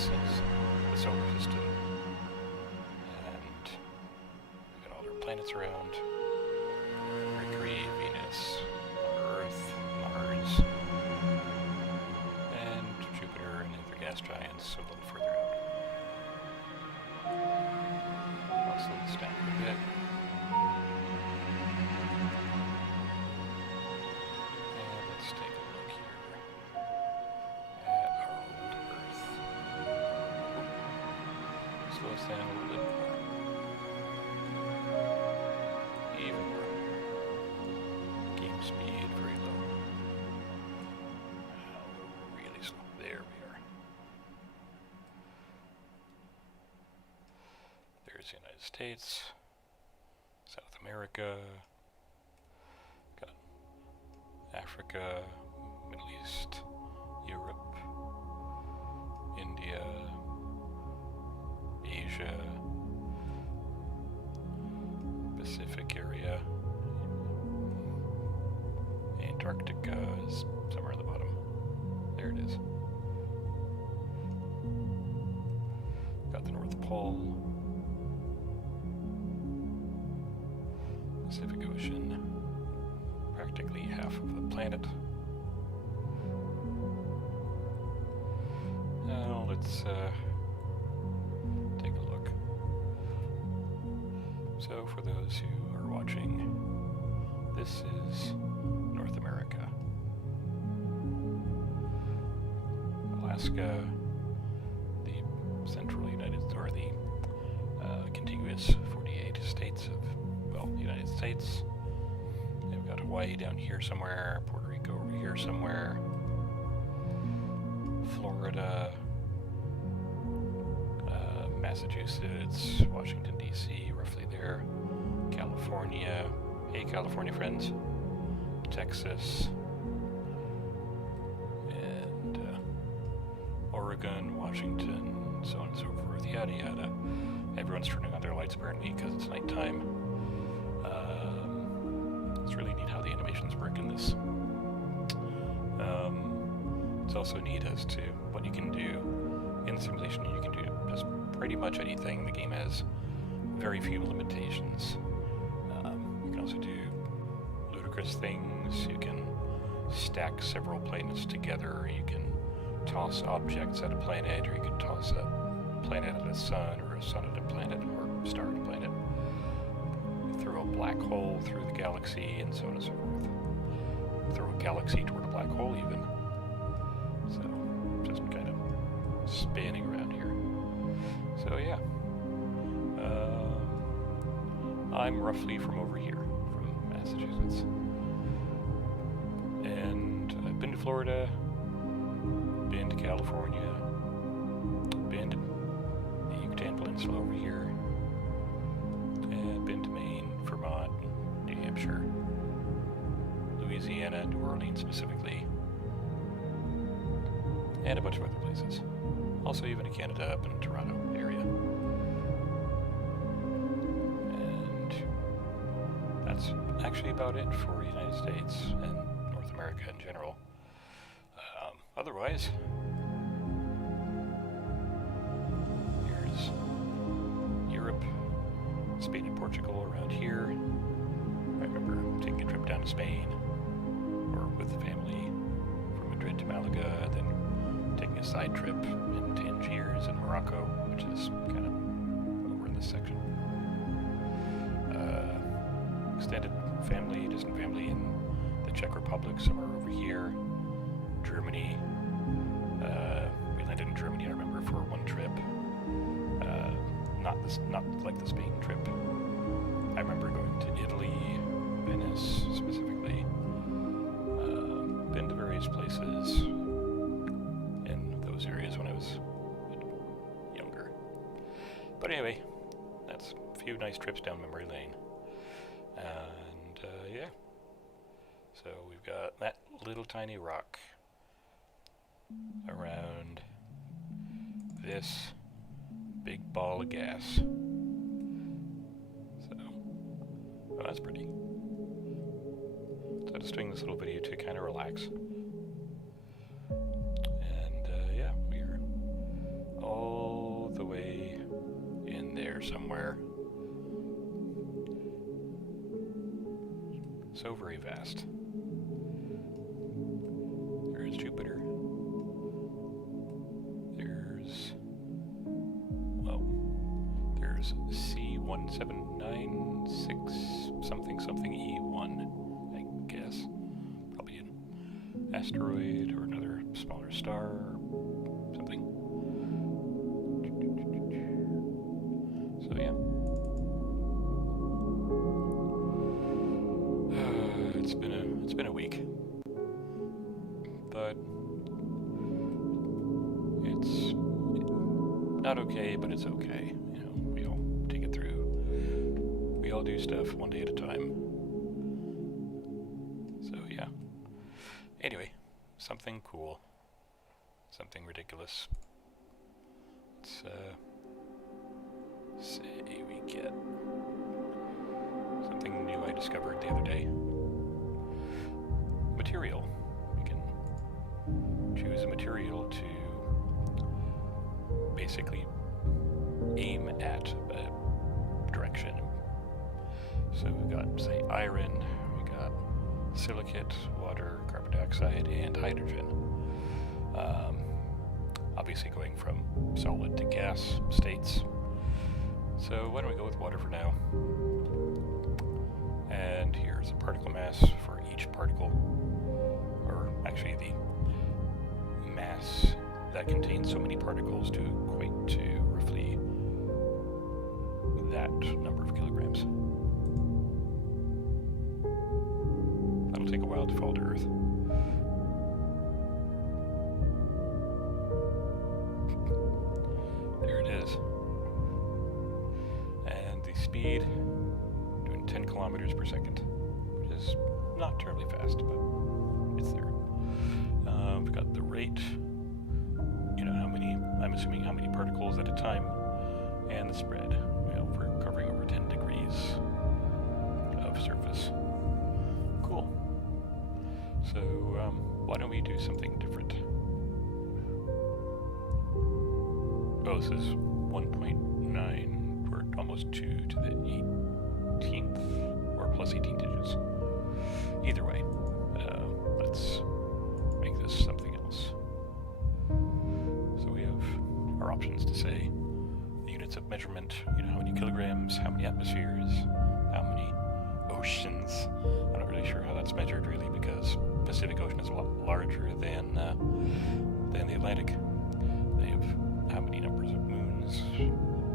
galaxies, the solar system, and we've got all our planets around. Mercury, Venus, Earth, Mars, and Jupiter and the other gas giants a little further out. I'll slow this down a bit. And let's take a look here at our old Earth. Slow us down a little bit more. Even more. Game speed very low. Really slow. There we are. There's the United States, South America, got Africa, Middle East, Europe, India, Asia, Pacific area. Antarctica is somewhere at the bottom. There it is. Got the North Pole. Pacific Ocean. Practically half of the planet. Now let's take a look. So for those who are watching, this is North America. Alaska, the central United, or the contiguous 48 states of, well, the United States. They've got Hawaii down here somewhere, Puerto Rico over here somewhere, Florida, Massachusetts, Washington, D.C., roughly there, California, hey California friends, Texas, and Oregon, Washington, so on and so forth, yada yada. Everyone's turning on their lights apparently because it's nighttime. It's really neat how the animations work in this. It's also neat as to what you can do in the simulation. You can do just pretty much anything. The game has very few limitations. You can also do ludicrous things. You can stack several planets together. You can toss objects at a planet, or you can toss a planet at a sun, or a sun at a planet, or a star at a planet. Throw a black hole through the galaxy, and so on and so forth. Throw a galaxy toward a black hole, even. So, just kind of spinning around here. So, yeah. I'm roughly from over here, from Massachusetts. And I've been to Florida, been to California, been to the Yucatan Peninsula over here, and been to Maine, Vermont, New Hampshire, Louisiana, New Orleans specifically, and a bunch of other places. Also even to Canada, up in Toronto area. And that's actually about it for the United States and North America in general. Otherwise, here's Europe, Spain and Portugal around here. I remember taking a trip down to Spain, or with the family, from Madrid to Malaga, then taking a side trip in Tangiers in Morocco, which is kind of over in this section. Extended family, distant family in the Czech Republic, somewhere over here. Germany. We landed in Germany, I remember, for one trip. Not like the Spain trip. I remember going to Italy, Venice specifically. Been to various places in those areas when I was younger. But anyway, that's a few nice trips down memory lane. And yeah. So we've got that little tiny rock around this big ball of gas. So, well, that's pretty. So just doing this little video to kind of relax. And yeah, we're all here somewhere. So very vast. There's Jupiter. There's, well, there's C1796 something something E1, I guess. Probably an asteroid or another smaller star or something. So yeah. It's been a week, but it's not okay, but it's okay. You know, we all take it through. We all do stuff one day at a time. So yeah. Anyway, something cool, something ridiculous. Let's say we get something new I discovered the other day. Material. You can choose a material to basically aim at a direction. So we've got, say, iron, we got silicate, water, carbon dioxide, and hydrogen. Obviously going from solid to gas states. So why don't we go with water for now? And here's a particle mass for each particle, or actually the mass that contains so many particles to equate to roughly that number of kilograms. That'll take a while to fall to Earth. There it is. And the speed, doing 10 kilometers per second, which is not terribly fast, but it's there. We've got the rate, you know, I'm assuming how many particles at a time, and the spread. Well, we're covering over 10 degrees of surface. Cool. So, why don't we do something different? Oh, this is 1.9, we're almost 2 to the 18th, or plus 18 digits. Either way, let's make this something else. So we have our options to say the units of measurement, you know, how many kilograms, how many atmospheres, how many oceans. I'm not really sure how that's measured really, because Pacific Ocean is a lot larger than the Atlantic. They have how many numbers of moons,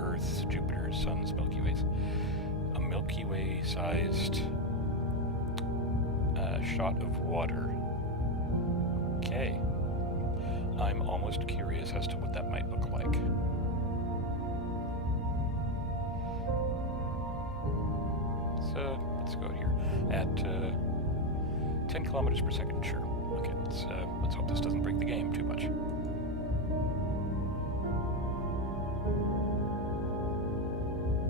Earths, Jupiters, suns, Milky Ways. A Milky Way sized shot of water. Okay. I'm almost curious as to what that might look like. So let's go here at 10 kilometers per second. Sure. Okay. Let's hope this doesn't break the game too much.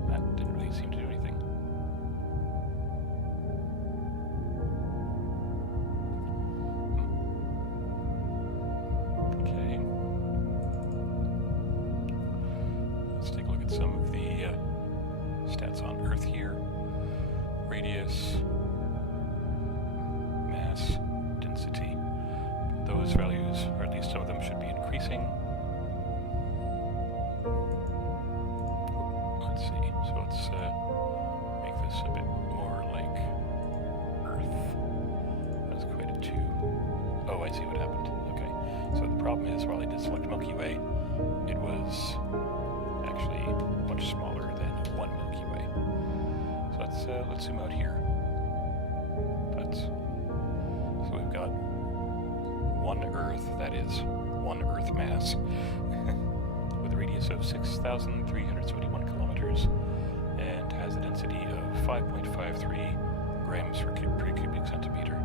That didn't really seem to do anything. Okay. Let's take a look at some of the stats on Earth here. Radius, mass, density. Those values, or at least some of them, should be increasing. Let's see. So let's make this a bit more like Earth. That's equated to... Oh, I see what happened. Okay. So the problem is, while I did select Milky Way, it was actually much smaller than one Milky Way. So let's zoom out here. So we've got one Earth, that is one Earth mass, with a radius of 6,371 kilometers, and has a density of 5.53 grams per cubic centimeter,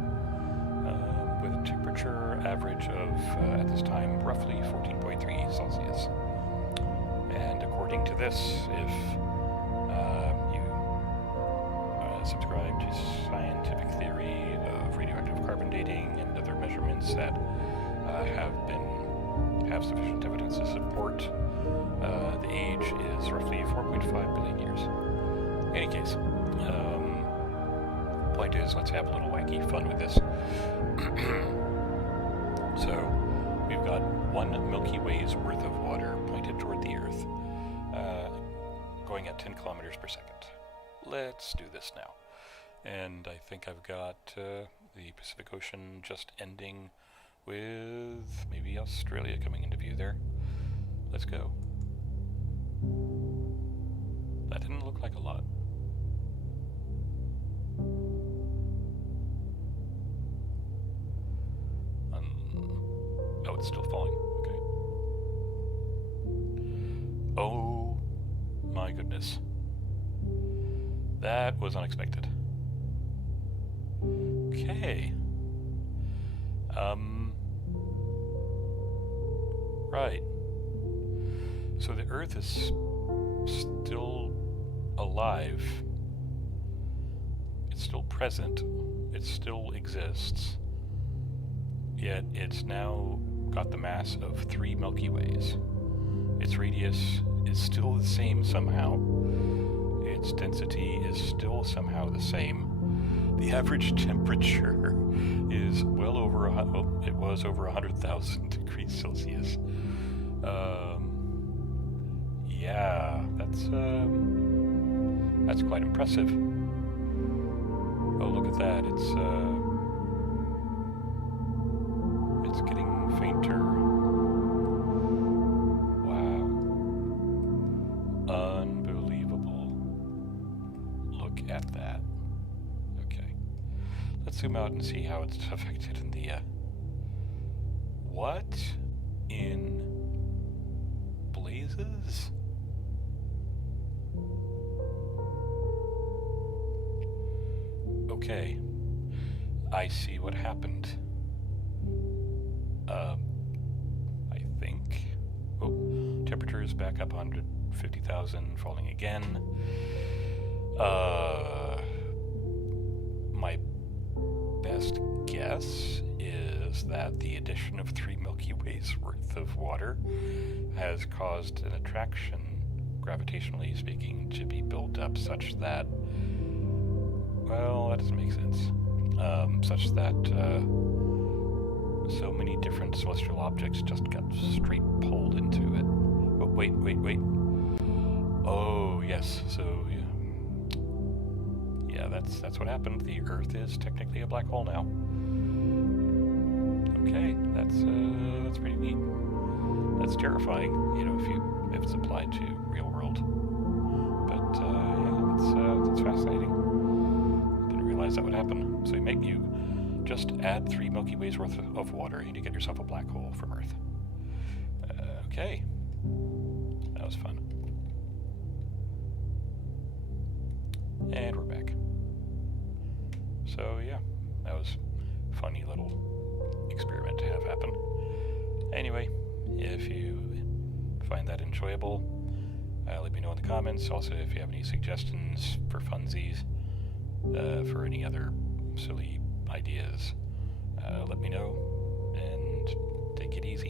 with a temperature average of, at this time, roughly 14.3 Celsius. And according to this, if you subscribe to scientific theory of radioactive carbon dating and other measurements that have sufficient evidence to support The age is roughly 4.5 billion years. In any case, point is, let's have a little wacky fun with this. So, we've got 1 Milky Way's worth of water pointed toward the Earth, going at 10 kilometers per second. Let's do this now. And I think I've got the Pacific Ocean just ending with maybe Australia coming into view there. Let's go. That didn't look like a lot. Oh, it's still falling. Okay. Oh my goodness. That was unexpected. Okay. Right. So the Earth is still alive. It's still present. It still exists. Yet it's now got the mass of 3 Milky Ways. Its radius is still the same somehow. Its density is still somehow the same. The average temperature is well over it was over 100,000 degrees Celsius. Yeah, that's quite impressive. Oh, look at that! It's getting fainter. Wow, unbelievable! Look at that. Okay, let's zoom out and see how it's affected in the. What in blazes? Okay, I see what happened. I think. Oh, temperature is back up 150,000, falling again. My best guess is that the addition of 3 Milky Ways worth of water has caused an attraction, gravitationally speaking, to be built up such that, well, that doesn't make sense, such that so many different celestial objects just got straight pulled into it. Oh, wait. Oh, yes, so yeah, that's what happened. The Earth is technically a black hole now. Okay, that's pretty neat. That's terrifying, you know, if it's applied to real world. But yeah, that's fascinating. I didn't realize that would happen. So you just add 3 Milky Ways worth of water and you get yourself a black hole from Earth. Okay, that was fun. And we're back. So yeah, that was a funny little experiment to have happen. Anyway, if you find that enjoyable, let me know in the comments. Also, if you have any suggestions for funsies, for any other silly ideas, let me know, and take it easy.